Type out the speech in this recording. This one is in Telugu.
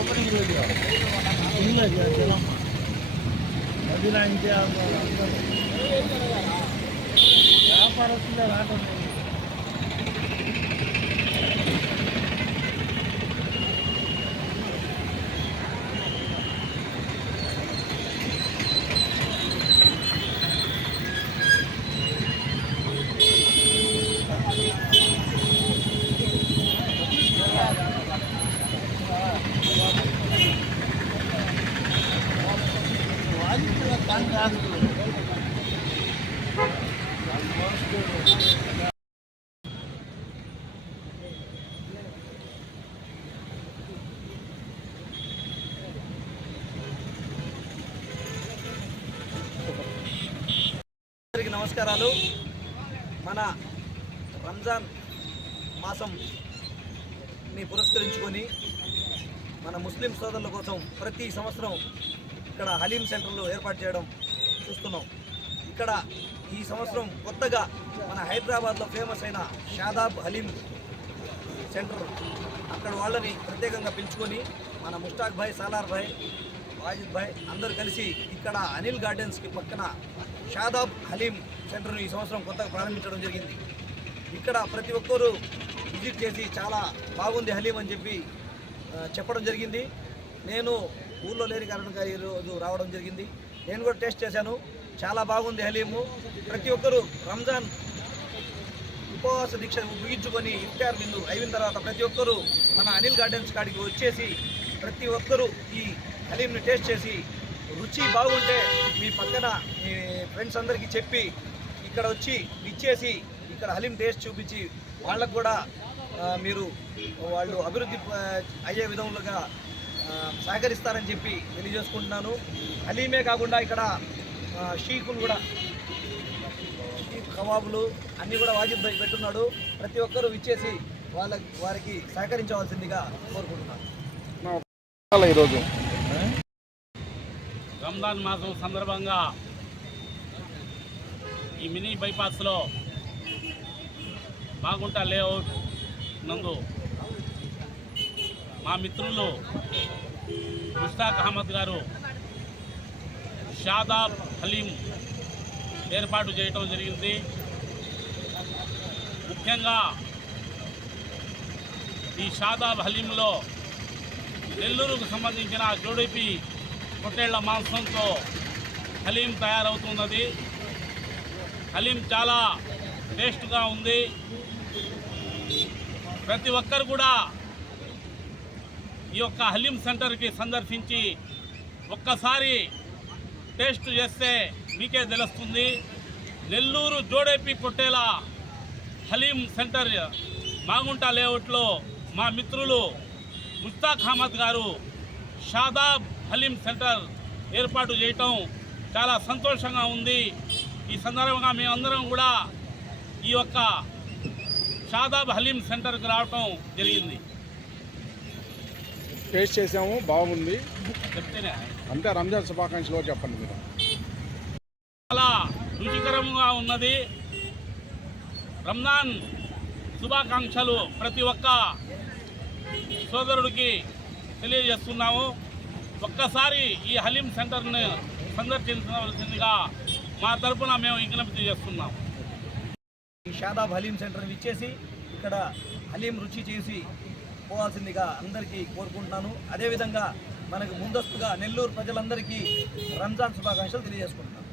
ఓపెనింగ్ రోజు అది నా ఇంకే వ్యాపారస్తులే రావడం నమస్కారాలు. మన రంజాన్ మాసం ని పురస్కరించుకొని మన ముస్లిం సోదరుల కోసం ప్రతి సంవత్సరం ఇక్కడ హలీం సెంటర్లు ఏర్పాటు చేయడం చూస్తున్నాం. ఇక్కడ ఈ సంవత్సరం కొత్తగా మన హైదరాబాద్లో ఫేమస్ అయిన షాదాబ్ హలీం సెంటర్ అక్కడ వాళ్ళని ప్రత్యేకంగా పిలుచుకొని మన ముష్తాక్ భాయ్, సాలార్ భాయ్, వాజిద్ భాయ్ అందరూ కలిసి ఇక్కడ అనిల్ గార్డెన్స్కి పక్కన షాదాబ్ హలీం సెంటర్ను ఈ సంవత్సరం కొత్తగా ప్రారంభించడం జరిగింది. ఇక్కడ ప్రతి ఒక్కరూ విజిట్ చేసి చాలా బాగుంది హలీం అని చెప్పి చెప్పడం జరిగింది. నేను ఊళ్ళో లేని కారణంగా ఈరోజు రావడం జరిగింది. నేను కూడా టేస్ట్ చేశాను, చాలా బాగుంది హలీము. ప్రతి ఒక్కరూ రంజాన్ ఉపవాస దీక్ష ముగించుకొని ఇఫ్తార్ విందు అయిన తర్వాత ప్రతి ఒక్కరూ మన అనిల్ గార్డెన్స్ కాడికి వచ్చేసి ప్రతి ఒక్కరూ ఈ హలీంని టేస్ట్ చేసి రుచి బాగుంటే మీ పక్కన మీ ఫ్రెండ్స్ అందరికీ చెప్పి ఇక్కడ వచ్చి ఇచ్చేసి ఇక్కడ హలీం టేస్ట్ చూపించి వాళ్ళకు కూడా మీరు వాళ్ళు అభివృద్ధి అయ్యే విధంగా సహకరిస్తారని చెప్పి తెలియజేసుకుంటున్నాను. హలీమే కాకుండా ఇక్కడ షీకులు కూడా, షీక్ కబాబులు అన్నీ కూడా వాజిబ్ పెట్టున్నాడు. ప్రతి ఒక్కరూ ఇచ్చేసి వారికి సహకరించవలసిందిగా కోరుకుంటున్నాను. ఈరోజు రంజాన్ మాసం సందర్భంగా ఈ మినీ బైపాస్లో మాగుంట లేఅవుట్ నందు మా మిత్రులు ముష్తాక్ అహ్మద్ గారు షాదాబ్ హలీం ఏర్పాటు చేయడం జరిగింది. ముఖ్యంగా ఈ షాదాబ్ హలీంలో నెల్లూరుకు సంబంధించిన జోడిపి పొట్టేళ్ల మాంసంతో హలీం తయారవుతున్నది. హలీం చాలా టేస్ట్గా ఉంది. ప్రతి ఒక్కరు కూడా ఈ యొక్క హలీం సెంటర్కి సందర్శించి ఒక్కసారి టేస్ట్ చేస్తే మీకే తెలుస్తుంది. నెల్లూరు జోడేపి పొట్టేల హలీం సెంటర్ మాగుంట లేఅవుట్లో మా మిత్రులు ముష్తాక్ అహ్మద్ గారు షాదాబ్ హలీం సెంటర్ ఏర్పాటు చేయటం చాలా సంతోషంగా ఉంది. ఈ సందర్భంగా మేమందరం కూడా ఈ యొక్క షాదాబ్ హలీం సెంటర్కి రావటం జరిగింది. టేస్ట్ చేసాము, బాగుంది. చెప్తేనే అంటే రంజాన్ శుభాకాంక్షలు చెప్పండి మీరు. చాలా రుచికరంగా ఉన్నది. రంజాన్ శుభాకాంక్షలు ప్రతి ఒక్క సోదరుడికి తెలియజేస్తున్నాము. ఒక్కసారి ఈ హలీం సెంటర్ని సందర్శించవలసిందిగా మా తరఫున మేము విజ్ఞప్తి చేస్తున్నాం. ఈ షాదాబ్ హలీం సెంటర్ని ఇచ్చేసి ఇక్కడ హలీం రుచి చేసి పోవాల్సిందిగా అందరికీ కోరుకుంటున్నాను. అదేవిధంగా మనకు ముందస్తుగా నెల్లూరు ప్రజలందరికీ రంజాన్ శుభాకాంక్షలు తెలియజేసుకుంటున్నాను.